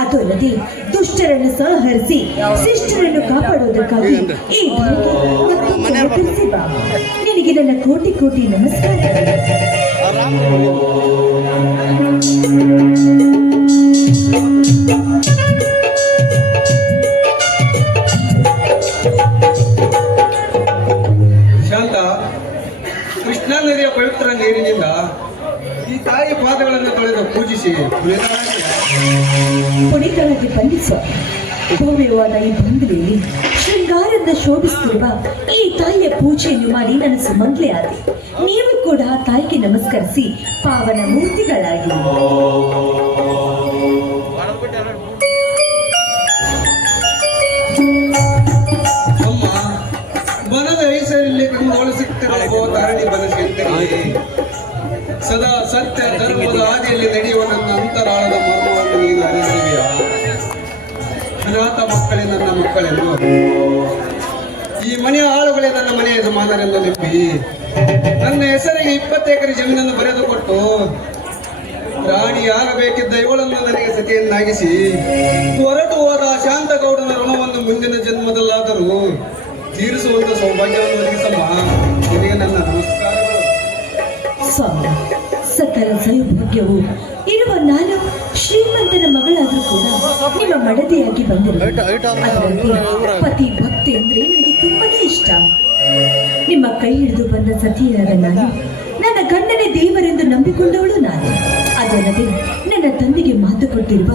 ಅದಲ್ಲದೆ ದುಷ್ಟರನ್ನು ಸಂಹರಿಸಿ ಶಿಷ್ಟರನ್ನು ಕಾಪಾಡುವುದಕ್ಕಾಗಿ ಈ ತಿಳಿಸಿ ಬಾ. ನಿನಗೆ ನನ್ನ ಕೋಟಿ ಕೋಟಿ ನಮಸ್ಕಾರ. ಶಾಂತ, ಕೃಷ್ಣಾ ನದಿಯ ಪವಿತ್ರ ನೀರಿನಿಂದ ಈ ತಾಯಿ ಪಾದಗಳನ್ನು ತೊಳೆದು ಪೂಜಿಸಿ ಪುನೀತರಾಗಿ ಬಂಧಿಸುವ ಭವ್ಯವಾದ ಈ ಬಂಗಲೆಯಲ್ಲಿ ಶೃಂಗಾರದಿಂದ ಶೋಭಿಸುತ್ತಿರುವ ಈ ತಾಯಿಯ ಪೂಜೆಯನ್ನು ಮಾಡಿ ನನ್ನ ಸುಮಂಗ್ಲೆ ಆದೆ. ನೀವು ಕೂಡ ತಾಯಿಗೆ ನಮಸ್ಕರಿಸಿ ಪಾವನ ಮೂರ್ತಿಗಳಾಗಿ. ಅಮ್ಮ, ಮನದ ಹೆಸರಲ್ಲಿ ಕಂಗೊಳಿಸುತ್ತಿರುವ ತಾರಣಿ ಬನಸಿದ್ದರೆ ಸದಾ ಸತ್ಯ ಧರ್ಮದ ಹಾದಿಯಲ್ಲಿ ನಡೆಯುವ ನನ್ನ ಅಂತರಾಳದ ಮರ್ಮವನ್ನು ನೀನು ಅರಿಸಿದೆಯಾ? ಅನಾಥ ಮಕ್ಕಳೇ ನನ್ನ ಮಕ್ಕಳೆಂದು, ಈ ಮನೆಯ ಆಳುಗಳೇ ನನ್ನ ಮನೆಯ ಯಜಮಾನರೆಂದು ನಂಬಿ ನನ್ನ ಹೆಸರಿಗೆ 20 ಎಕರೆ ಜಮೀನನ್ನು ಬರೆದುಕೊಟ್ಟು ರಾಣಿಯಾಗಬೇಕಿದ್ದ ಇವಳನ್ನು ನನಗೆ ಸತಿಯನ್ನಾಗಿಸಿ ಹೊರಟು ಹೋದ ಶಾಂತಗೌಡನ ಋಣವನ್ನು ಮುಂದಿನ ಜನ್ಮದಲ್ಲಾದರೂ ತೀರಿಸುವಂತ ಸೌಭಾಗ್ಯವನ್ನು ಒದಗಿಸಮ್ಮ. ನಿನಗೆ ನನ್ನ ನಮಸ್ಕಾರಗಳು. ಸ್ವಾಮಿ, ಸಕಲ ಸೌಭಾಗ್ಯವು ಇರುವ ನಾನು ಶ್ರೀಮಂತನ ಮಗಳಾದ್ರೂ ಕೂಡ ನಿಮ್ಮ ಮಡದಿಯಾಗಿ ಬಂದಿರುವ ಪತಿ ಭಕ್ತಿ ಅಂದ್ರೆ ನನಗೆ ತುಂಬಾನೇ ಇಷ್ಟ. ನಿಮ್ಮ ಕೈ ಹಿಡಿದು ಬಂದ ಸತಿಯಾದ ನಾನು, ನನ್ನ ಗಂಡನೇ ದೇವರೆಂದು ನಂಬಿಕೊಂಡವಳು ನಾನು. ಅದಲ್ಲದೆ ನನ್ನ ತಂದೆಗೆ ಮಾತು ಕೊಟ್ಟಿರುವ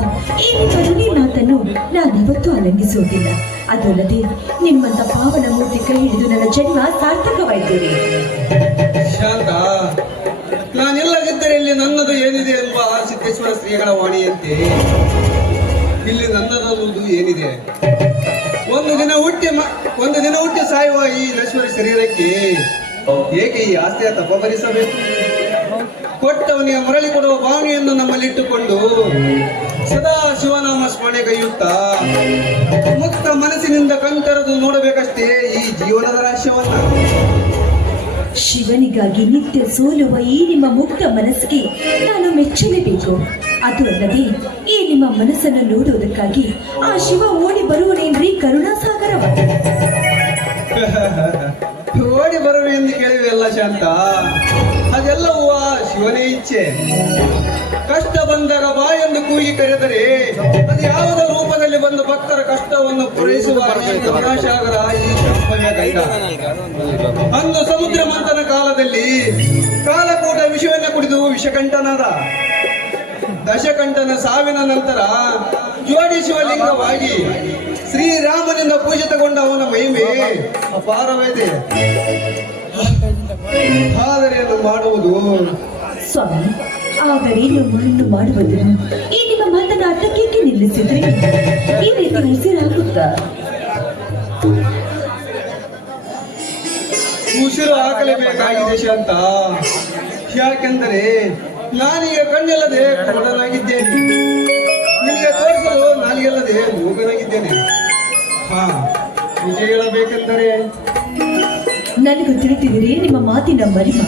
ಈ ಧ್ವನಿ ಮಾತನ್ನು ನಾನಿವತ್ತೂ ಅಲಂಘಿಸುವುದಿಲ್ಲ. ಅದಲ್ಲದೆ ನಿಮ್ಮಂತ ಪಾವನ ಮೂರ್ತಿ ಕೈ ಹಿಡಿದು ನನ್ನ ಜನ್ಮ ಸಾರ್ಥಕವಾಯಿತು. ಶಾಂತ, ನಾನೆಲ್ಲದಿದ್ದರೆ ಇಲ್ಲಿ ನನ್ನದು ಏನಿದೆ ಎಂಬ ಸಿದ್ದೇಶ್ವರ ಶ್ರೀಗಳ ವಾಣಿಯಂತೆ ಇಲ್ಲಿ ನನ್ನದಲ್ಲುವುದು ಏನಿದೆ? ಒಂದು ದಿನ ಹುಟ್ಟಿ ಸಾಯುವ ಈ ನಶ್ವರ ಶರೀರಕ್ಕೆ ಏಕೆ ಈ ಆಸ್ತಿಯ ತಪಭರಿಸಬೇಕು? ಕೊಟ್ಟವನಿಗೆ ಮರಳಿ ಕೊಡುವ ಭಾವನೆಯನ್ನು ನಮ್ಮಲ್ಲಿಟ್ಟುಕೊಂಡು ಸದಾ ಶಿವನಾಮ ಸ್ಮರಣೆಗೈಯುತ್ತಾ ಮುಕ್ತ ಮನಸ್ಸಿನಿಂದ ಕಣ್ತೆರೆದು ನೋಡಬೇಕಷ್ಟೇ ಈ ಜೀವನದ ರಹಸ್ಯವನ್ನ. ಶಿವನಿಗಾಗಿ ನಿತ್ಯ ಸೋಲುವ ಈ ನಿಮ್ಮ ಮುಕ್ತ ಮನಸ್ಸಿಗೆ ನಾನು ಮೆಚ್ಚಲೇಬೇಕು. ಅದು ಅಲ್ಲದೆ ಈ ನಿಮ್ಮ ಮನಸ್ಸನ್ನು ನೋಡುವುದಕ್ಕಾಗಿ ಆ ಶಿವ ಓಡಿ ಬರುವನೇನ್ರಿ ಕರುಣಾಸಾಗರವಾದ. ಓಡಿ ಬರುವೆ ಎಂದು ಕೇಳಿವೆಲ್ಲ ಶಾಂತ, ಅದೆಲ್ಲವೂ ಆ ಶಿವನೇ ಇಚ್ಛೆ. ಕಷ್ಟ ಬಂದಾಗ ಬಾ ಎಂದು ಕೂಗಿ ಕರೆದರೆ ಅದು ಯಾವುದೋ ರೂಪದಲ್ಲಿ ಬಂದು ಭಕ್ತರ ಕಷ್ಟವನ್ನು ಪೂರೈಸುವ ಕರುಣಾಸಾಗರ ಈ ಗೈದ. ಅಂದು ಸಮುದ್ರ ಮಂಥನ ಕಾಲದಲ್ಲಿ ಕಾಲಕೂಟ ವಿಷವನ್ನ ಕುಡಿದು ವಿಷಕಂಠನಾದ. ದಶಕಂಠನ ಸಾವಿನ ನಂತರ ಜೋಡಿ ಶಿವಲಿಂಗವಾಗಿ ಶ್ರೀರಾಮನಿಂದ ಪೂಜಿತಗೊಂಡ ಅವನ ಮಹಿಮೆ ಅಪಾರವಿದೆ. ಆದರೆ ಅದು ಮಾಡುವುದು ಸ್ವಾಮಿ, ಆದರೇನು ಮಾಡುವುದು? ಈ ನಿಮ್ಮ ಮಾತನ್ನು ಅಡ್ಡಕ್ಕೆ ನಿಲ್ಲಿಸಿದ್ರೆ ಈ ರೀತಿ ಉಸಿರಾಗುತ್ತಾ? ಉಸಿರು ಹಾಕಲೇಬೇಕಾಗಿದೆ ಶಾಂತ. ಯಾಕೆಂದರೆ ನಾನೀಗ ಕಣ್ಣೆಲ್ಲದೆ ಕುರುಡನಾಗಿದ್ದೇನೆ, ನಿನಗೆ ತೋರಿಸಲು ನಾಲಿಗೆಲ್ಲದೆ ಮೂಗನಾಗಿದ್ದೇನೆ. ನಿಜ ಹೇಳಬೇಕೆಂದರೆ ನನಗೂ ತಿಳಿದಿದ್ದೀರಿ ನಿಮ್ಮ ಮಾತಿನ ಮರಿಮ.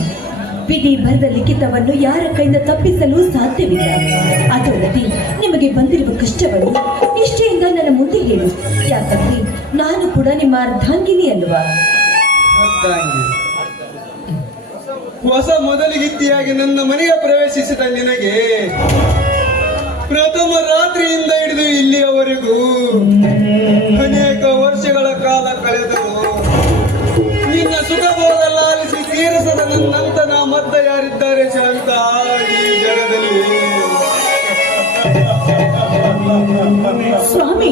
ವಿಧಿ ಬರೆದ ಲಿಖಿತವನ್ನು ಯಾರ ಕೈಯಿಂದ ತಪ್ಪಿಸಲು ಸಾಧ್ಯವಿಲ್ಲ. ಅದಲ್ಲದೆ ನಿಮಗೆ ಬಂದಿರುವ ಕಷ್ಟವನ್ನು ನಿಷ್ಠೆಯಿಂದ ನನ್ನ ಮುಂದೆ ಹೇಳು. ಯಾಕಂದ್ರೆ ನಾನು ಕೂಡ ನಿಮ್ಮ ಅರ್ಧಾಂಗಿನಿ ಅಲ್ವಾ? ಹೊಸ ಮೊದಲಿಗಿತ್ತಿಯಾಗಿ ನನ್ನ ಮನೆಗೆ ಪ್ರವೇಶಿಸಿದ ನಿನಗೆ ಪ್ರಥಮ ರಾತ್ರಿಯಿಂದ ಹಿಡಿದು ಇಲ್ಲಿಯವರೆಗೂ ಅನೇಕ ವರ್ಷಗಳ ಕಾಲ ಕಳೆದರು. ನಿನ್ನ ಸುಖಭೋಗಲ್ಲ ಆಲಿಸಿ ತೀರಿಸದ ನನ್ನಂತ ನಾ ಮತ್ತೆ ಯಾರಿದ್ದಾರೆ ಶಾಂತ ಈ ಜಗದಲ್ಲಿ? ಸ್ವಾಮಿ,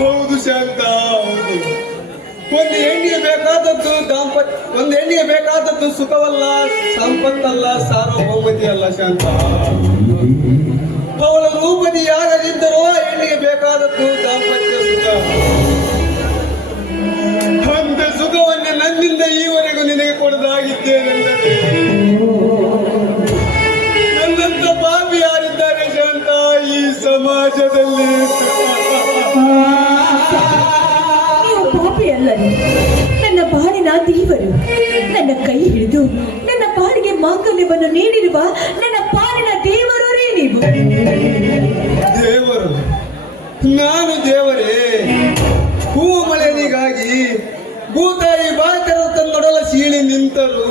ಹೌದು ಶಾಂತ, ಹೌದು. ಒಂದು ಹೆಣ್ಣಿಗೆ ಬೇಕಾದದ್ದು ಸುಖವಲ್ಲ, ಸಂಪತ್ತಲ್ಲ, ಸಾರ್ವಭೌಮತಿ ಅಲ್ಲ ಶಾಂತ. ಅವಳ ರೂಪದಿ ಯಾರಿದ್ದರೂ ಆ ಹೆಣ್ಣಿಗೆ ಬೇಕಾದದ್ದು ದಾಂಪತ್ಯ ಸುಖ. ಅಂತ ಸುಖವನ್ನೇ ನನ್ನಿಂದ ಈವರೆಗೂ ನಿನಗೆ ಕೊಡದಾಗಿದ್ದೇನೆಂದರೆ ನನ್ನಂತ ಪಾಪಿ ಯಾರಿದ್ದಾರೆ ಶಾಂತ ಈ ಸಮಾಜದಲ್ಲಿ? ನೀವು ಪಾಪಿ ಅಲ್ಲರಿ, ನನ್ನ ಬಾಳಿನ ದೇವರು. ನನ್ನ ಕೈ ಹಿಡಿದು ನನ್ನ ಬಾಳಿಗೆ ಮಾಂಗಲ್ಯವನ್ನು ನೀಡಿರುವ ನನ್ನ ಬಾಳಿನ ದೇವರೇ ನೀವು. ದೇವರು? ನಾನು ದೇವರೇ? ಹೂವು ಮಳೆನಿಗಾಗಿ ಭೂತಾಯಿ ಬಾಯ್ತರ ತನ್ನೊಡಲ ಸೀಳಿ ನಿಂತರು.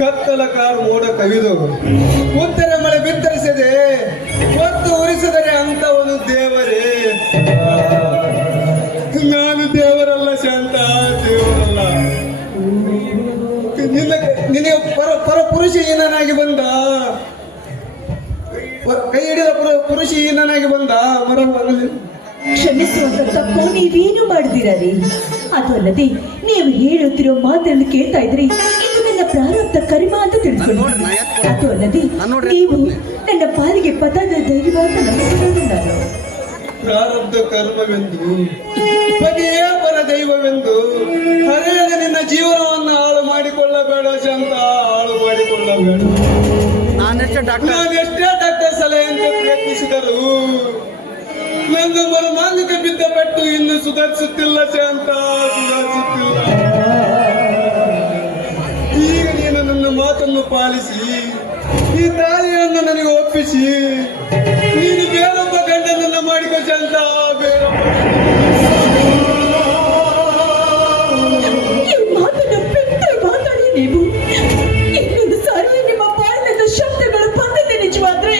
ಕತ್ತಲ ಕಾರು ಮೋಡ ಕವಿದು ಉತ್ತರ ಮಳೆ ಬಿತ್ತರಿಸದೆ ಹೊತ್ತು ಉರಿಸಿದರೆ ಅಂತವನು ದೇವರೇ? ನಾನು ದೇವರಲ್ಲ ಶಾಂತ, ದೇವರಲ್ಲ. ನಿನಗೆ ಪರಪುರುಷಹೀನನಾಗಿ ಬಂದ, ಕೈ ಹಿಡಿದ ಪುರುಷಹೀನನಾಗಿ ಬಂದ ಮರ ಕ್ಷಮಿಸುವಂತ ತಪ್ಪು ನೀವೇನು ಮಾಡಿದಿರಲಿ. ಅದು ಅಲ್ಲದೆ ನೀವು ಹೇಳುತ್ತಿರೋ ಮಾತನ್ನು ಕೇಳ್ತಾ ಇದ್ರಿ, ಇದು ನನ್ನ ಪ್ರಾರಬ್ಧ ಕರ್ಮ ಅಂತ ತಿಳ್ಕೊಂಡು. ಅದು ಅಲ್ಲದೆ ನೀವು ನನ್ನ ಪಾಲಿಗೆ ಪದದ ಧೈರ್ಯವಾದ ನಂಬಿಕೊಳ್ಳೋದು ನಾನು. ಪ್ರಾರಬ್ಧ ಕರ್ಮವೆಂದು ಪತಿಯೇ ಪರ ದೈವವೆಂದು ಹರೆಯದ ನಿನ್ನ ಜೀವನವನ್ನು ಹಾಳು ಮಾಡಿಕೊಳ್ಳಬೇಡ ಶಾಂತ, ಹಾಳು ಮಾಡಿಕೊಳ್ಳಬೇಡ. ನಾನೆಷ್ಟೇ ಡಾಕ್ಟರ್ ಸಲಹೆ ಅಂತ ಪ್ರಯತ್ನಿಸಿದರು ನನ್ನ ಮರ್ಮಾಂಗಕ್ಕೆ ಬಿದ್ದ ಪೆಟ್ಟು ಇನ್ನು ಸುಧಾರಿಸುತ್ತಿಲ್ಲ ಶಾಂತ, ಸುಧಾರಿಸುತ್ತಿಲ್ಲ. ಈಗ ನೀನು ನನ್ನ ಮಾತನ್ನು ಪಾಲಿಸಿ ಈ ತಾಳಿಯನ್ನು ನನಗೆ ಒಪ್ಪಿಸಿ ನೀನು ಬೇರೊಬ್ಬ ಗಂಡನನ್ನ ಮಾಡಿಕೊ ಶಾಂತ, ಬೇರೊಬ್ಬ. ನೀವು ಇನ್ನೊಂದು ಸಾರಿ ನಿಮ್ಮ ಬಾಯಿನಿಂದ ಶಬ್ದಗಳು ಬಂದಿದೆ ನಿಜವಾದ್ರೆ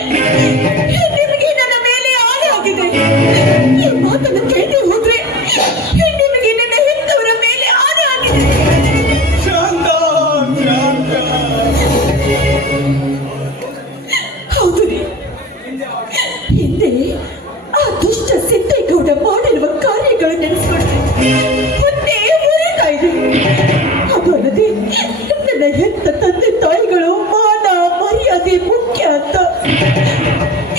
ನಿಮಗೆ ನನ್ನ ಮೇಲೆ ಆಣೆ ಆಗಿದೆ. ಈ ಮಾತನ್ನು ಕೇಳಿ ಹೋದ್ರೆ ನಿಮಗೆ ನನ್ನ ಹೆತ್ತವರ ಮೇಲೆ ಆಣೆ ಆಗಿದೆ. ಶಾಂತ, ಶಾಂತ. ಹೌದು ರೀ, ಹಿಂದೆ ಆ ದುಷ್ಟ ಸಿದ್ದೇಗೌಡ ಮಾಡಿರುವ ಕಾರ್ಯಗಳು ನೆನೆಸ್ಕೊಂಡು ಹೊಟ್ಟೆ ಉರಿತಾ ಇದೆ. ಅದು ಅಲ್ಲದೆ ನನ್ನ ಹೆತ್ತ ತಂದೆ ತಾಯಿಗಳು ಮಾನ ಮರ್ಯಾದೆ ಮುಖ್ಯ ಅಂತ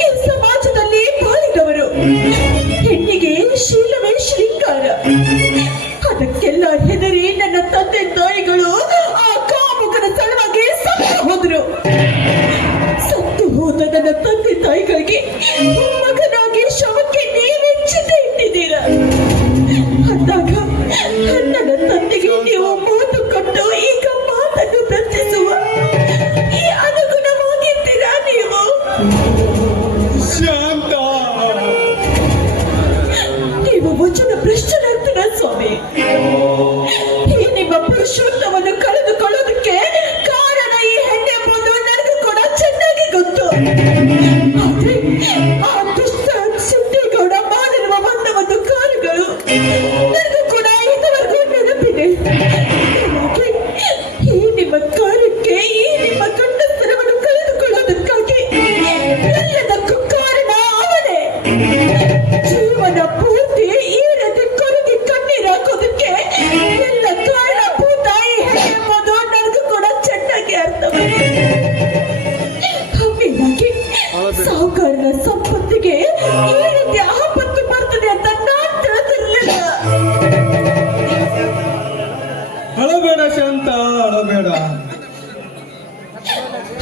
ಈ ಸಮಾಜದಲ್ಲಿ ಬಾಳಿದವರು. ಹೆಣ್ಣಿಗೆ ಶೀಲವೇ ಶೃಂಗಾರ. ಅದಕ್ಕೆಲ್ಲ ಹೆದರಿ ನನ್ನ ತಂದೆ ತಾಯಿಗಳು ಆ ಕಾಮುಕನ ಸಲುವಾಗಿ ಸತ್ತು ಹೋದರು. ಸತ್ತು ಹೋದ ನನ್ನ ತಂದೆ ತಾಯಿಗಳಿಗೆ ಮಗನಾಗಿ ಶವಕ್ಕೆ ನೀವೇ ಚಿತೆ ಇಟ್ಟಿದ್ದೀರಾ. ಅಂದಾಗ ನನ್ನ ತಂದೆಗೆ ನೀವು ಮಾತು ಕೊಟ್ಟು ಈಗ ಮಾತನ್ನು ಪ್ರಶ್ನಿಸುವ ಈ ಅನುಗುಣವಾಗಿದ್ದೀರಾ ನೀವು? ಶಾಂತ, ನೀವು ವಚನ ಭ್ರಷ್ಟನಾಗ್ತೀರ ಸ್ವಾಮಿ. ಈ ನಿಮ್ಮ ಪುರುಷೋತ್ತಮವನ್ನು ಕಳೆದುಕೊಳ್ಳೋದಕ್ಕೆ ಕಾರಣ ಈ ಹೆಣ್ಣೆಂಬುದು ನನಗೂ ಕೂಡ ಚೆನ್ನಾಗಿ ಗೊತ್ತು. ಆದ್ರೆ ಆ ದುಷ್ಟ ಸಿದ್ದೇಗೌಡ ಮಾಡಿರುವ ಒಂದು ಕಾರ್ಯಗಳು ನನಗೂ ಕೂಡ ಇದುವರೆಗೂ ನೆನಪಿದೆ. ಈ ನಿಮ್ಮ ಕಾರ್ಯಕ್ಕೆ, ಈ ನಿಮ್ಮ ಗಂಡಸ್ತನವನ್ನು ಕಳೆದುಕೊಳ್ಳೋದಕ್ಕಾಗಿ ಎಲ್ಲದಕ್ಕೂ ಕಾರಣ ಅವನೇ. ಜೀವನ ಪೂರ್ತಿ ಈ ರೀತಿ ಕೊರಗಿ ಕಣ್ಣೀರು ಹಾಕೋದಕ್ಕೆ ಎಲ್ಲ ಕಾರಣಭೂತ ಈ ಹೆಣ್ಣೆಂಬುದು ನನಗೂ ಕೂಡ ಚೆನ್ನಾಗಿ ಅರ್ಥವಾಗಿದೆ. ಹಾಗಾಗಿ ಸಾಹುಕಾರನ ಸಂಪತ್ತಿಗೆ ಈ ರೀತಿ ಆಪತ್ತು ಬರ್ತದೆ ಅಂತ ನಾನು ತಿಳಿದಿರಲಿಲ್ಲ. ಅಳಬೇಡ ಶಾಂತ, ಅಳಬೇಡ.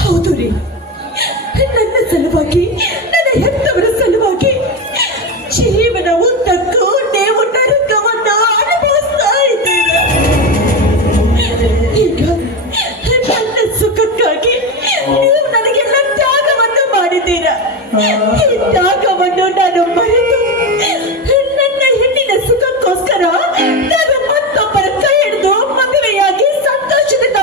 ಹೌದು ರೀ, ನನ್ನ ಸಲುವಾಗಿ, ನನ್ನ ಹೆತ್ತವರ ಸಲುವಾಗಿ ಜೀವನ ಉದ್ದಕ್ಕೂ ನೀವು ನರಕವನ್ನು ಅನುಭವಿಸ್ತಾ ಇದ್ದೀರ. ಈಗ ನನ್ನ ಸುಖಕ್ಕಾಗಿ ನೀವು ನನಗೆಲ್ಲ ತ್ಯಾಗವನ್ನು ಮಾಡಿದ್ದೀರ. ಈ ತ್ಯಾಗವನ್ನು ನಾನು ಮರೆತು ನನ್ನ ಹೆಣ್ಣಿನ ಸುಖಕ್ಕೋಸ್ಕರ ನಾನು ಮತ್ತೊಬ್ಬರ ಕೈ ಹಿಡಿದು ಮದುವೆಯಾಗಿ ಸಂತೋಷದಿಂದ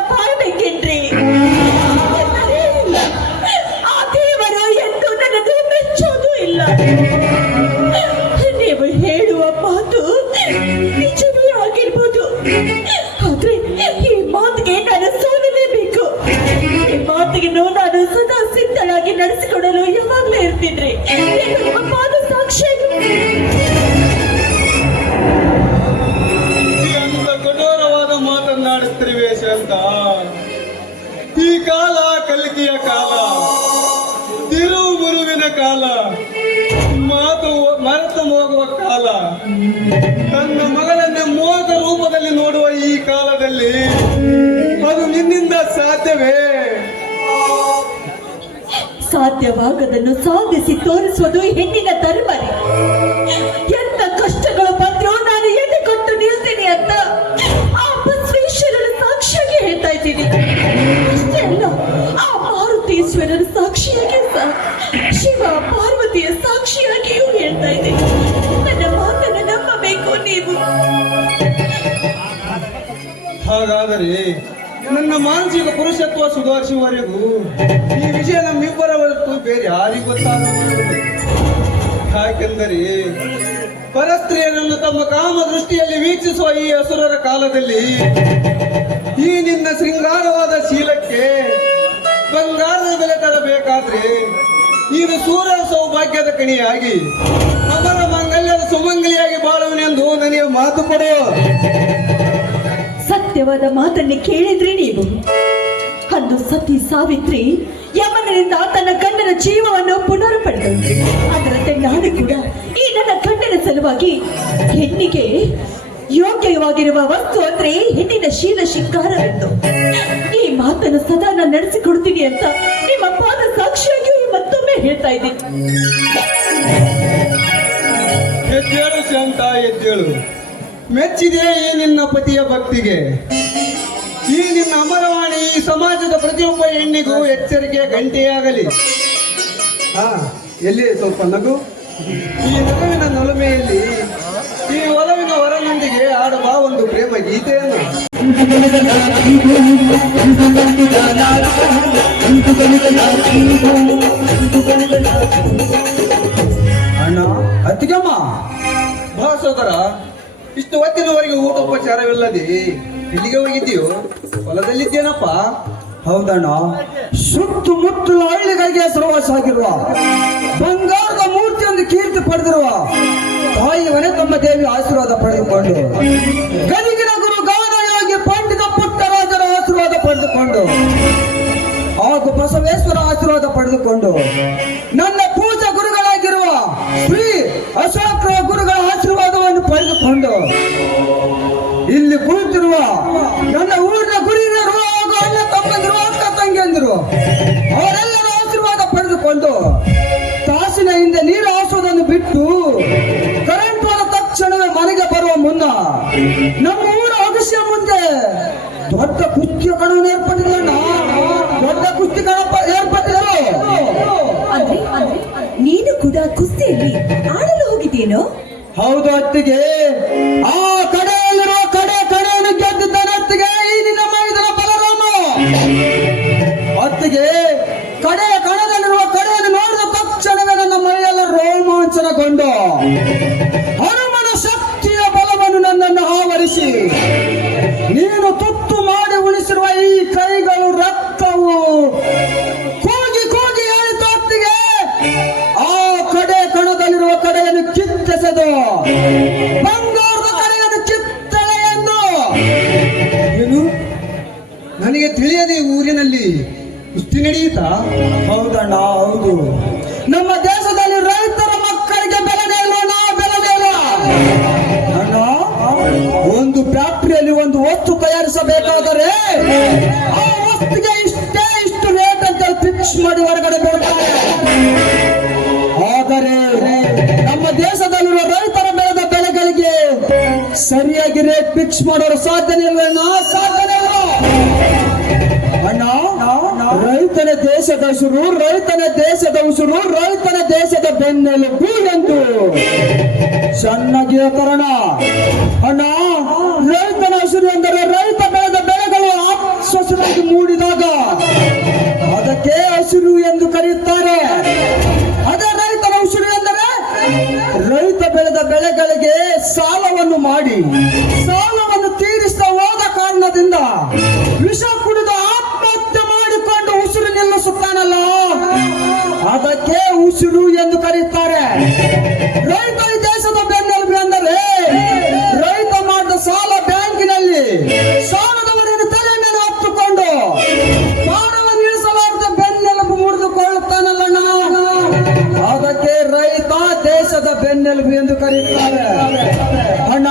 ಸುತ್ತಲೂ ಯಾವಾಗ್ಲೂ ಇರ್ತಿದ್ರಿ. ಏನು ನಿಮ್ಮ ಪಾದ ಸಾಕ್ಷಿ ಅಂತ ಕಠೋರವಾದ ಮಾತನ್ನಾಡುತ್ತಿರುವೆ ಶಾಂತ. ಈ ಕಾಲ ಕಲಿಕೆಯ ಕಾಲ, ತಿರುವು ಮುರುವಿನ ಕಾಲ, ಮಾತು ಮರೆತು ಹೋಗುವ ಕಾಲ. ತನ್ನ ಮಗಳನ್ನೇ ಮೋಹಕ ರೂಪದಲ್ಲಿ ನೋಡುವ ಈ ಕಾಲದಲ್ಲಿ ಅದು ನಿನ್ನಿಂದ ಸಾಧ್ಯವೇ? ಸಾಧ್ಯವಾಗದನ್ನು ಸಾಧಿಸಿ ತೋರಿಸುವುದು ಹೆಣ್ಣಿನ ಧರ್ಮನೇ. ಎಂತ ಕಷ್ಟಗಳು ಬಂದ್ರೂ ನಾನು ಎದೆ ಕೊಟ್ಟು ನಿಲ್ತೀನಿ ಅಂತ ಆ ಬಸವೇಶ್ವರರ ಸಾಕ್ಷಿಯಾಗಿ ಹೇಳ್ತಾ ಇದ್ದೀನಿ. ಅಷ್ಟೇ ಅಲ್ಲ, ಆ ಮಾರುತೇಶ್ವರರ ಸಾಕ್ಷಿಯಾಗಿ ಶಿವ ಪಾರ್ವತಿಯ ಸಾಕ್ಷಿಯಾಗಿಯೂ ಹೇಳ್ತಾ ಇದ್ದೀನಿ. ನನ್ನ ಮಾತನ್ನು ನಂಬಬೇಕು ನೀವು. ಹಾಗಾದರೆ ನನ್ನ ಮಾನಸಿಕ ಪುರುಷತ್ವ ಸುಧಾರಿಸುವವರೆಗೂ ಈ ವಿಷಯ ನಮ್ಮಿಬ್ಬರ ಹೊರತು ಬೇರೆ ಯಾರಿಗೂ ಗೊತ್ತಾಗಬಹುದು. ಯಾಕೆಂದರೆ ಪರಸ್ತ್ರೀಯರನ್ನು ತಮ್ಮ ಕಾಮ ದೃಷ್ಟಿಯಲ್ಲಿ ವೀಕ್ಷಿಸುವ ಈ ಅಸುರರ ಕಾಲದಲ್ಲಿ ಈ ನಿನ್ನ ಶೃಂಗಾರವಾದ ಶೀಲಕ್ಕೆ ಬಂಗಾರದ ಬೆಲೆ ತರಬೇಕಾದ್ರೆ ಇದು ಸೂರ್ಯ ಸೌಭಾಗ್ಯದ ಕಣಿಯಾಗಿ ಅವರ ಮಂಗಲ್ಯದ ಸುಮಂಗಲಿಯಾಗಿ ಬಾಳುವನೆಂದು ನನಗೆ ಮಾತು ಕೊಡು. ಸತ್ಯವಾದ ಮಾತನ್ನೇ ಕೇಳಿದ್ರಿ ನೀವು. ಅಂದು ಸತಿ ಸಾವಿತ್ರಿ ಯಮನಿಂದ ತನ್ನ ಗಂಡನ ಜೀವವನ್ನು ಪುನರ್ ಪಡೆದಳು. ಅದರಂತೆ ನಾನು ಕೂಡ ಈ ನನ್ನ ಗಂಡನ ಸಲುವಾಗಿ ಹೆಣ್ಣಿಗೆ ಯೋಗ್ಯವಾಗಿರುವ ವಸ್ತು ಅಂದ್ರೆ ಹೆಣ್ಣಿನ ಶೀಲ ಶೃಂಗಾರವೆಂದು ಈ ಮಾತನ್ನು ಸದಾ ನಾನು ನಡೆಸಿಕೊಡ್ತೀನಿ ಅಂತ ನಿಮ್ಮ ಪಾದ ಸಾಕ್ಷಿಯಾಗಿ ಮತ್ತೊಮ್ಮೆ ಹೇಳ್ತಾ ಇದ್ದೀನಿ. ಎದ್ದೇಳು ಶಾಂತ, ಎದ್ದೇಳು. ಮೆಚ್ಚಿದೆ ಈ ನಿನ್ನ ಪತಿಯ ಭಕ್ತಿಗೆ. ಈ ನಿನ್ನ ಅಮರವಾಣಿ ಈ ಸಮಾಜದ ಪ್ರತಿಯೊಬ್ಬ ಹೆಣ್ಣಿಗೂ ಎಚ್ಚರಿಕೆಯ ಗಂಟೆಯಾಗಲಿ. ಎಲ್ಲಿ ಸ್ವಲ್ಪ ನಗು. ಈ ನಗುವಿನ ನೊಲಮೆಯಲ್ಲಿ ಈ ಒಲವಿನ ವರನೊಂದಿಗೆ ಆಡುವ ಒಂದು ಪ್ರೇಮ ಗೀತೆಯನ್ನು. ಅಣ್ಣ, ಅತ್ತಿಗೆಮ್ಮ, ಬಾ ಸೋದರ. ಇಷ್ಟು ಹೊತ್ತಿನವರೆಗೆ ಊಟೋಪಚಾರವಿಲ್ಲದೆ ಇಲ್ಲಿಗೆ ಹೋಗಿದ್ದೀಯೋ? ಹೊಲದಲ್ಲಿದ್ದೇನಪ್ಪ? ಹೌದಣ್ಣ, ಸುತ್ತಮುತ್ತಲ ಹಳ್ಳಿಗಳಿಗೆ ಹೆಸರುವಾಸಾಗಿರುವ ಬಂಗಾರದ ಮೂರ್ತಿಯೊಂದು ಕೀರ್ತಿ ಪಡೆದಿರುವ ತಾಯಿಯವನೇ ತಮ್ಮ ದೇವಿ ಆಶೀರ್ವಾದ ಪಡೆದುಕೊಂಡು ಗದಿಗಿನ ಗುರು ಗಾನಯೋಗಿ ಪಂಡಿತ ಪುಟ್ಟರಾಜರ ಆಶೀರ್ವಾದ ಪಡೆದುಕೊಂಡು ಹಾಗೂ ಬಸವೇಶ್ವರ ಆಶೀರ್ವಾದ ಪಡೆದುಕೊಂಡು ನನ್ನ ಪೂಜಾ ಗುರುಗಳಾಗಿರುವ ಶ್ರೀ ಅಶೋಕ ಗುರುಗಳ ಆಶೀರ್ವಾದವನ್ನು ಪಡೆದುಕೊಂಡು ಇಲ್ಲಿ ಕುಳಿತಿರುವ ನನ್ನ ಊರಿನ ಗುರಿಯರು ಹಾಗೂ ಅಣ್ಣ ತಮ್ಮಂದಿರು ಅಕ್ಕ ತಂಗಿಯಂದಿರು ಅವರೆಲ್ಲರ ಆಶೀರ್ವಾದ ಪಡೆದುಕೊಂಡು ತಾಸಿನ ಹಿಂದೆ ನೀರು ಹಾಸುವುದನ್ನು ಬಿಟ್ಟು ಕರೆಂಟ್ ಹೋದ ತಕ್ಷಣವೇ ಮನೆಗೆ ಬರುವ ಮುನ್ನ ನಮ್ಮ ಊರ ಅಗಸ್ಯ ಮುಂದೆ ದೊಡ್ಡ ಕುಸ್ತಿ ಕಣವನ್ನು ಏರ್ಪಟ್ಟಿದೆ. ದೊಡ್ಡ ಕುಸ್ತಿ ಕಣ ಏರ್ಪಟ್ಟಿದೆ. ಅಂದ್ರೆ ನೀನು ಕೂಡ ಕುಸ್ತಿಯಲ್ಲಿ ಆಡಲು ಹೋಗಿದ್ದೇನೋ? ಹೌದು ಅತ್ತಿಗೆ. ಆ ಕಡೆಯಲ್ಲಿರುವ ಕಡೆಯನ್ನು ಗೆದ್ದಿದ್ದಾನೆ ಅತ್ತಿಗೆ ಈ ನಿನ್ನ ಮೈದನ ಬಲರಾಮ. ಅತ್ತಿಗೆ ಕಡೆಯ ಕಣದಲ್ಲಿರುವ ಕಡೆಯನ್ನು ನೋಡಿದ ತಕ್ಷಣವೇ ನನ್ನ ಮೈಯೆಲ್ಲ ರೋಮಾಂಚನಗೊಂಡು ಹನುಮನ ಶಕ್ತಿಯ ಬಲವನ್ನು ನನ್ನನ್ನು ಆವರಿಸಿ ನೀನು ತುತ್ತು ಮಾಡಿ ಉಳಿಸಿರುವ ಈ ಕೈಗಳು ರಕ್ತವು ಕೂಗಿ ಕೂಗಿ ಹೇಳಿತು ಅತ್ತಿಗೆ. ಆ ಕಡೆ ಕಣದಲ್ಲಿರುವ ಕಡೆಯನ್ನು ಕಿತ್ತೆಸೆದು ಬಂಗಾರದ ಕಡೆಯನ್ನು ಕಿತ್ತಳೆ ಎಂದು. ಏನು? ನನಗೆ ತಿಳಿಯದೆ ಈ ಊರಿನಲ್ಲಿ ಕುಸ್ತಿ ನಡೆಯುತ್ತಾ? ಹೌದಣ್ಣ, ಹೌದು. ನಮ್ಮ ದೇಶದಲ್ಲಿ ರೈತರ ಮಕ್ಕಳಿಗೆ ಬೆಲೆ ಇಲ್ಲ, ನಾವು ಬೆಲೆ ಇಲ್ಲ ಅಣ್ಣ. ಒಂದು ಫ್ಯಾಕ್ಟರಿಯಲ್ಲಿ ಒಂದು ವಸ್ತು ತಯಾರಿಸಬೇಕಾದರೆ ಆ ವಸ್ತುಗೆ ಇಷ್ಟು ರೇಟ್ ಅಂತ ಫಿಕ್ಸ್ ಮಾಡಿ ಹೊರಗಡೆ ಬಿಡ್ತಾರೆ. ಆದರೆ ನಮ್ಮ ದೇಶದಲ್ಲಿರುವ ರೈತರ ಬೆಳೆದ ಬೆಳೆಗಳಿಗೆ ಸರಿಯಾಗಿ ರೇಟ್ ಫಿಕ್ಸ್ ಮಾಡೋರು ಸಾಧ್ಯನೇ ಇಲ್ಲ, ಸಾಧ್ಯನೇ ಇಲ್ಲ ಅಣ್ಣ. ರೈತನ ದೇಶದ ಉಸಿರು, ರೈತನ ದೇಶದ ಉಸಿರು, ರೈತನ ದೇಶದ ಬೆನ್ನೆಲುಬು ಎಂದು ಚೆನ್ನಾಗಿ ತರಣ ಅಣ್ಣ. ರೈತನ ಉಸಿರು ಎಂದರೆ ರೈತ ಬೆಳೆದ ಬೆಳೆಗಳು ಆಶ್ವಾಸನಾಗಿ ಮೂಡಿದಾಗ ಅದಕ್ಕೆ ಹಸಿರು ಎಂದು ಕರೆಯುತ್ತಾರೆ. ಅದೇ ರೈತನ ಉಸಿರು ಎಂದರೆ ರೈತ ಬೆಳೆದ ಬೆಳೆಗಳಿಗೆ ಸಾಲವನ್ನು ಮಾಡಿ ಸಾಲವನ್ನು ತೀರಿಸಿದ ಹೋದ ಕಾರಣದಿಂದ ವಿಷ ಕುಡಿದು ಆತ್ಮಹತ್ಯೆ ಮಾಡಿಕೊಂಡು ಉಸಿರು ನಿಲ್ಲಿಸುತ್ತಾನಲ್ಲ ಅದಕ್ಕೆ ಉಸಿರು ಎಂದು ಕರೆಯುತ್ತಾರೆ. ರೈತ ಈ ದೇಶದ ಬೆನ್ನೆಲುಬು ಎಂದರೆ ರೈತ ಮಾಡಿದ ಸಾಲ ಬ್ಯಾಂಕಿನಲ್ಲಿ ಸಾಲದವರನ್ನು ತಲೆ ಮೇಲೆ ಹೊತ್ತುಕೊಂಡು ಸಾಲವನ್ನು ಇಳಿಸಲಾರದ ಬೆನ್ನೆಲುಬು ಮುರಿದುಕೊಳ್ಳುತ್ತಾನಲ್ಲ, ಅದಕ್ಕೆ ರೈತ ದೇಶದ ಬೆನ್ನೆಲುಬು ಎಂದು ಕರೆಯುತ್ತಾರೆ. ಅಣ್ಣ,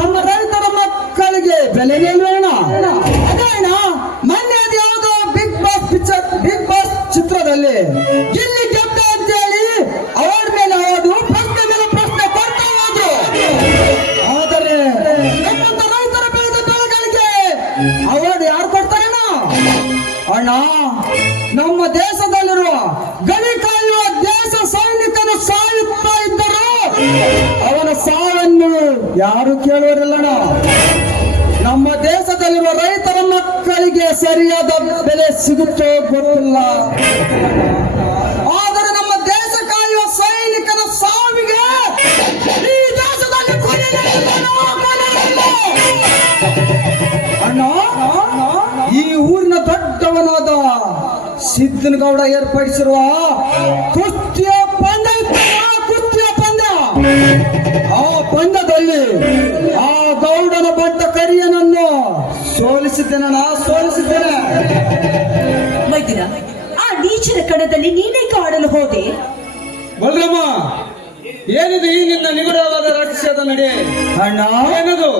ನಮ್ಮ ರೈತರ ಮಕ್ಕಳಿಗೆ ಬೆಲೆ ನಿಲ್ವೇಣ? ಅದೇ ಅಣ್ಣ, ಮೊನ್ನೆ ಅದು ಯಾವುದೋ ಬಿಗ್ ಬಾಸ್ ಚಿತ್ರದಲ್ಲಿ ಗಿಲ್ಲಿ ಗೆದ್ದ ಅಂತ ಹೇಳಿ ಅವಾರ್ಡ್ ಮೇಲೆ ಅವಾರ್ಡು, ಪ್ರಶ್ನೆ ಮೇಲೆ ಪ್ರಶ್ನೆ ಕೊಡ್ತಾ ಹೋದ್ರು. ಆದರೆ ನಮ್ಮಂತ ರೈತರ ಬೆಳೆದ ಬೆಳೆಗಳಿಗೆ ಅವಾರ್ಡ್ ಯಾರು ಕೊಡ್ತಾರೇನ? ಅಣ್ಣ, ನಮ್ಮ ದೇಶದಲ್ಲಿರುವ ಗಡಿ ಕಾಯುವ ದೇಶ ಸೈನಿಕನು ಸಾಯುತ್ತಾ ಇದ್ದರು ಅವನ ಸಾವನ್ನು ಯಾರು ಕೇಳುವರಿಲ್ಲಣ್ಣ. ನಮ್ಮ ದೇಶದಲ್ಲಿರುವ ರೈತರ ಮಕ್ಕಳಿಗೆ ಸರಿಯಾದ ಬೆಲೆ ಸಿಗುತ್ತೋ ಗೊತ್ತಿಲ್ಲ. ಆದರೆ ನಮ್ಮ ದೇಶ ಕಾಯುವ ಸೈನಿಕನ ಸಾವಿಗೆ ಈ ದೇಶದಲ್ಲಿ ಅಣ್ಣ, ಈ ಊರಿನ ದೊಡ್ಡವನಾದ ಸಿದ್ದನಗೌಡ ಏರ್ಪಡಿಸಿರುವ ಕುಸ್ತಿಯ ಪಂದ್ಯ ಕುಸ್ತಿಯ ಪಂದ್ಯ. ಆ ಪಂದ್ಯದಲ್ಲಿ ಆ ಗೌಡನ ಬಂಟ ಕರಿಯನನ್ನು ಸೋಲಿಸಿದ್ದೇನಣ್ಣ, ಸೋಲಿಸಿದ್ದೇನೆ. ವೈದ್ಯರ, ಆ ನೀಚನ ಕಣದಲ್ಲಿ ನೀನೇಕೆ ಆಡಲು ಹೋದೆ? ಬಲರಾಮ, ಏನಿದು ಈ ನಿನ್ನ ನಿಗೂಢವಾದ ರಹಸ್ಯದ ನಡೆ? ಅಣ್ಣ, ಏನದು?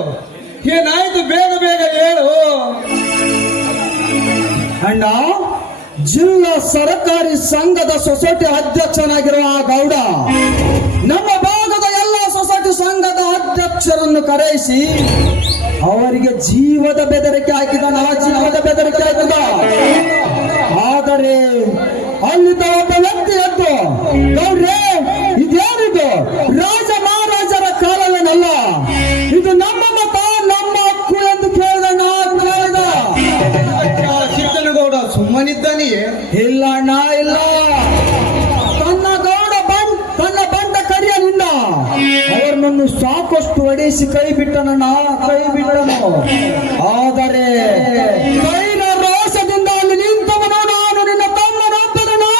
ಏನಾಯ್ತು? ಬೇಗ ಬೇಗ ಹೇಳು. ಅಣ್ಣ, ಜಿಲ್ಲಾ ಸರಕಾರಿ ಸಂಘದ ಸೊಸೈಟಿ ಅಧ್ಯಕ್ಷನಾಗಿರುವ ಆ ಗೌಡ ನಮ್ಮ ಭಾಗದ ಎಲ್ಲ ಸೊಸೈಟಿ ಸಂಘದ ಅಧ್ಯಕ್ಷರನ್ನು ಕರೆಯಿಸಿ ಅವರಿಗೆ ಜೀವದ ಬೆದರಿಕೆ ಹಾಕಿದ, ಜೀವದ ಬೆದರಿಕೆ ಹಾಕಿದ. ಆದರೆ ಅಲ್ಲಿದ್ದ ಒಬ್ಬ ವ್ಯಕ್ತಿ ಎದ್ದು, ಗೌಡ್ರೆ, ಇದೇನಿದು? ರಾಜ ಮಹಾರಾಜರ ಕಾಲವೇನಲ್ಲ, ಇದು ನಮ್ಮ ಮತ, ನಮ್ಮ ಹಕ್ಕು ಎಂದು ಕೇಳಿದಣ್ಣ. ಸಿದ್ದನಗೌಡ ಸುಮ್ಮನಿದ್ದಾನೆಯೇ? ಇಲ್ಲ ಅಣ್ಣ, ಇಲ್ಲ. ತನ್ನ ಬಂಡ ಕರಿಯನಿಂದ ಅವರನ್ನು ಸಾಕಷ್ಟು ಹೊಡೆಸಿ ಕೈ ಬಿಟ್ಟನಣ್ಣ, ಕೈ ಬಿಟ್ಟನು. ಆದರೆ ಕೈನ ರೋಷದಿಂದ ಅಲ್ಲಿ ನಿಂತವನು ನಾನು, ನಿನ್ನ ತಮ್ಮನೊಬ್ಬನು.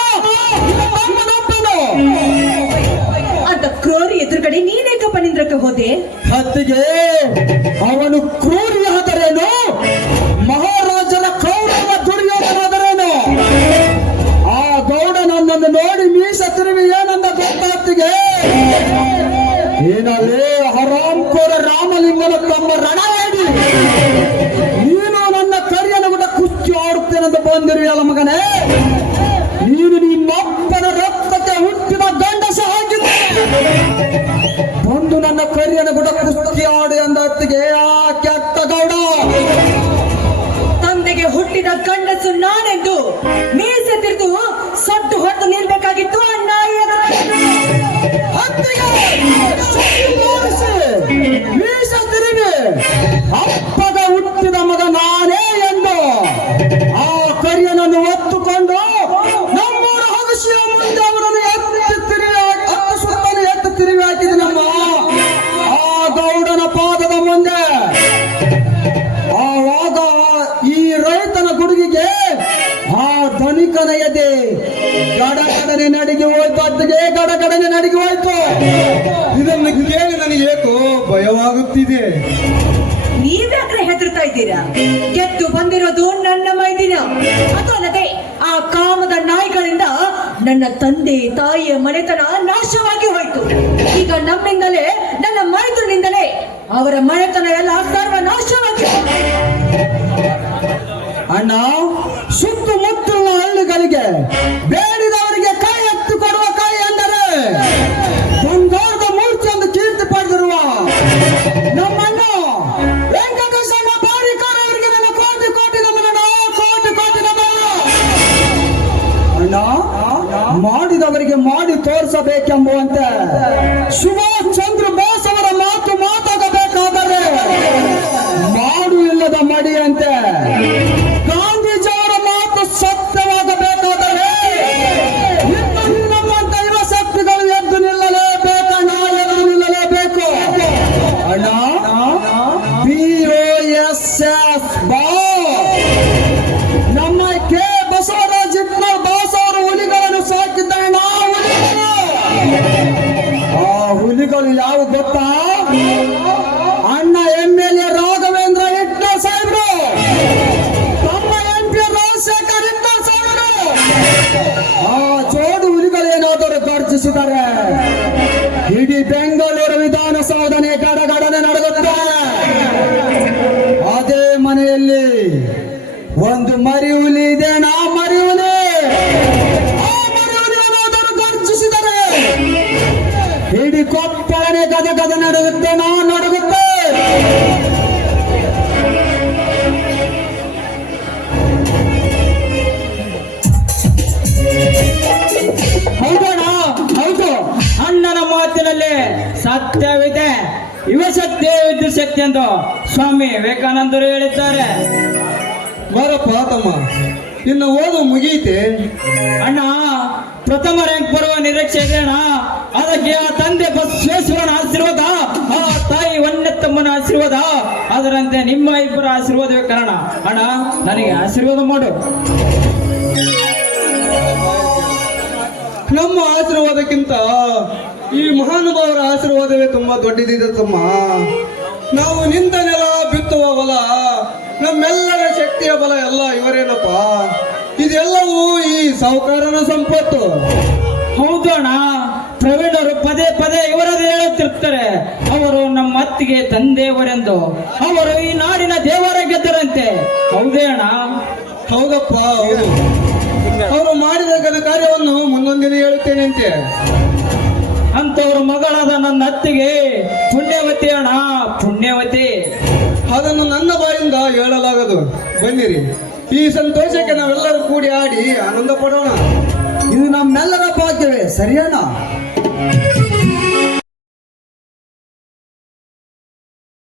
ಅಂತ ಕ್ರೂರಿ ಎದುರುಗಡೆ ನೀನೇಕ ಪನಿಂದ್ರಕ್ಕೆ ಹೋದೆ? ಹತ್ತಿಗೆ ಅವನು ಕ್ರೂರಿ ಆದರೇನು, ಮಹಾರಾಜರ ಕೌರವ ದುರ್ಯೋಧನಾದರೇನು? ಆ ಗೌಡ ನನ್ನನ್ನು ನೋಡಿ ಮೀಸ ತಿರುವಿ ಏನಂದ ಗೊತ್ತಾಗ್ತಿಗೆ, ಏನಲ್ಲೇ ಹರಾಮ್ಕೋರ ರಾಮಲಿಂಗನ ತಮ್ಮ ರಣವಾಡಿ ನೀನು ನನ್ನ ಕರಿಯನ ಕೂಡ ಕುಸ್ತಿ ಆಡುತ್ತೇನೆಂದು ಬಂದಿರುವಲ್ಲ ಮಗನೇ. ನೀನು ನಿಮ್ಮಪ್ಪನ ರಕ್ತಕ್ಕೆ ಹುಟ್ಟಿದ ಗಂಡಸ ಹಾಕಿದ್ದೆ, ಬಂದು ನನ್ನ ಕರಿಯನ ಕೂಡ ಕುಸ್ತಿ ಆಡು ಎಂದ ಹೊತ್ತಿಗೆ ಆ ಕೆಟ್ಟ ಗೌಡ ತಂದೆಗೆ ಹುಟ್ಟಿದ ಗಂಡಸು ನಾನೆಂದು ಮೀಸೆ ತಿರುದು ಸೊಟ್ಟು ಹೊಡೆದು ನಿಲ್ಬೇಕಾಗಿತ್ತು ಅಣ್ಣ. ಮೀಸ ತಿರುಗಿ ಅಪ್ಪಗ ಹುಟ್ಟಿದ ಮಗ ನಾನೇ ಎಂದು ಆ ಕರಿಯನನ್ನು ಒತ್ತುಕೊಂಡು ನಮ್ಮೂರ ಹಗಸಿಯ ಮುಂದೆ ಅವರನ್ನು ಎತ್ತು ತಿರುವಿ ಹಾಕಿದ ನಮ್ಮ ಆ ಗೌಡನ ಪಾದದ ಮುಂದೆ. ಆವಾಗ ಈ ರೈತನ ಗುಡುಗಿಗೆ ಆ ಧನಿಕನ ಎದೆ ಗಡಗಡನೆ ನಡಿಗೆ ಹೋಯ್ತು, ಅತ್ತಿಗೆ ಗಡಗಡನೆ ನಡಿಗೆ ಹೋಯ್ತು. ಇದನ್ನು ಕೇಳಿ ನನಗೆ ಏಕೋ ಭಯವಾಗುತ್ತಿದೆ. ನೀವ್ಯಾಕ್ರೆ ಹೆದರ್ತಾ ಇದ್ದೀರಾ? ಗೆದ್ದು ಬಂದಿರೋದು ನನ್ನ ಮೈದಿನ. ಅದು ಅಲ್ಲದೆ ಆ ಕಾಮದ ನಾಯಿಗಳಿಂದ ನನ್ನ ತಂದೆ ತಾಯಿಯ ಮನೆತನ ನಾಶವಾಗಿ ಹೋಯ್ತು. ಈಗ ನಮ್ಮಿಂದಲೇ, ನನ್ನ ಮೈದುನಿಂದಲೇ ಅವರ ಮನೆತನ ಎಲ್ಲ ಸರ್ವನಾಶವಾಗಿ. ಅಣ್ಣ, ಸುತ್ತಮುತ್ತಲಿನ ಹಳ್ಳಿಗಳಿಗೆ ಬೇಡಿದವರಿಗೆ ಕೈ ಎತ್ತಿ ಕೊಡುವ ಕೈ ಎಂದರೆ ಬಂಗಾರದ ಮೂರ್ತಿಯನ್ನು ಕೀರ್ತಿ ಪಡೆದಿರುವ ನಮ್ಮಣ್ಣ ವೆಂಕಟೇಶಣ್ಣ ಬಾರಿಕಾರ ಅವರಿಗೆ ನನ್ನ ಕೋಟಿ ಕೋಟಿ ನಮನ, ಕೋಟಿ ಕೋಟಿ ನಮನ. ಅಣ್ಣ, ಮಾಡಿದವರಿಗೆ ಮಾಡಿ ತೋರಿಸಬೇಕೆಂಬುವಂತೆ ಸುಭಾಷ್ ಚಂದ್ರ ಬೋಸ್ ಅವರ ಮಾತು ಮಾತಾಗಬೇಕಾದರೆ ಮಾಡು ಇಲ್ಲದ ಮಡಿಯಂತೆ ಗಾಂಧೀಜಿಯವರ ಮಾತು ಸತ್ಯವಾಗಬೇಕಾದರೆ ನಮ್ಮಂತ ಯುವ ಶಕ್ತಿಗಳು ಎದ್ದು ನಿಲ್ಲಲೇಬೇಕಣ್ಣ, ಎದ್ದು ನಿಲ್ಲಲೇಬೇಕು ಅಣ್ಣ. BOSS ಬಾ ನಮ್ಮ ಕೆ ಬಸವರಾಜ್ ಇಟ್ನೂರ್ ಬಾಸ್ ಅವರು ಹುಲಿಗಳನ್ನು ಸಾಕಿದ್ದಣ್ಣ, ಹುಲಿ ಮರಿಹುಲಿ ಇದೇನ ಮರಿಹುಲಿ ಆ ಮರಿಹುಲಿ ಅನ್ನೋದನ್ನು ಗರ್ಜಿಸಿದರೆ ಇಡೀ ಕೊಪ್ಪಳನೆ ಗದ ನಡುಗುತ್ತೆ ನಡುಗುತ್ತೆ. ಹೌದಣ್ಣ, ಹೌದು. ಅಣ್ಣನ ಮಾತಿನಲ್ಲಿ ಸತ್ಯವಿದೆ. ಯುವ ಶಕ್ತಿ ವಿದ್ಯುತ್ ಶಕ್ತಿ ಎಂದು ಸ್ವಾಮಿ ವಿವೇಕಾನಂದರು ಹೇಳಿದ್ದಾರೆ. ಬಾರಪ್ಪ ತಮ್ಮ, ಇನ್ನು ಓದು ಮುಗಿಯಿತೆ. ಅಣ್ಣ, ಪ್ರಥಮ ರ್ಯಾಂಕ್ ಬರುವ ನಿರೀಕ್ಷೆ ಇದೆ ಅಣ್ಣ. ಅದಕ್ಕೆ ಆ ತಂದೆ ಬಸವೇಶ್ವರನ ಆಶೀರ್ವಾದ, ಆ ತಾಯಿ ವನ್ಯತಮ್ಮನ ಆಶೀರ್ವಾದ, ಅದರಂತೆ ನಿಮ್ಮ ಇಬ್ಬರ ಆಶೀರ್ವಾದವೇ ಕಾರಣ. ಅಣ್ಣ, ನನಗೆ ಆಶೀರ್ವಾದ ಮಾಡು. ನಮ್ಮ ಆಶೀರ್ವಾದಕ್ಕಿಂತ ಈ ಮಹಾನುಭಾವರ ಆಶೀರ್ವಾದವೇ ತುಂಬಾ ದೊಡ್ಡದಿದೆ ತಮ್ಮ. ನಾವು ನಿಂತ ನೆಲ ಬಿತ್ತುವ ಬಲ, ನಮ್ಮೆಲ್ಲರ ಶಕ್ತಿಯ ಬಲ ಎಲ್ಲ ಇವರೇನಪ್ಪ. ಇದೆಲ್ಲವೂ ಈ ಸಾಹುಕಾರನ ಸಂಪತ್ತು. ಹೌದು ಅಣ್ಣ, ಪ್ರವೀಣರು ಪದೇ ಪದೇ ಇವರದೇ ಹೇಳುತ್ತಿರ್ತಾರೆ. ಅವರು ನಮ್ಮ ಅತ್ತಿಗೆ ತಂದೆಯವರೆಂದು. ಅವರು ಈ ನಾಡಿನ ದೇವರ ಗೆದ್ದರಂತೆ. ಹೌದೇ ಅಣ್ಣ? ಹೌದಪ್ಪ, ಹೌದು. ಅವರು ಮಾಡಿದ ಘನ ಕಾರ್ಯವನ್ನು ಮುಂದೊಂದಿನ ಹೇಳುತ್ತೇನೆಂತೆ. ಅಂತವ್ರ ಮಗಳಾದ ನನ್ನ ಅತ್ತಿಗೆ ಪುಣ್ಯವತಿ ಅಣ್ಣ, ಪುಣ್ಯವತಿ. ಅದನ್ನು ನನ್ನ ಬಾಯಿಂದ ಹೇಳಲಾಗದು. ಬನ್ನಿರಿ, ಈ ಸಂತೋಷಕ್ಕೆ ನಾವೆಲ್ಲರೂ ಕೂಡಿ ಆಡಿ ಆನಂದ ಪಡೋಣ. ಇದು ನಮ್ಮೆಲ್ಲರ ಭಾಗ್ಯವೇ, ಸರಿಯಣ್ಣ?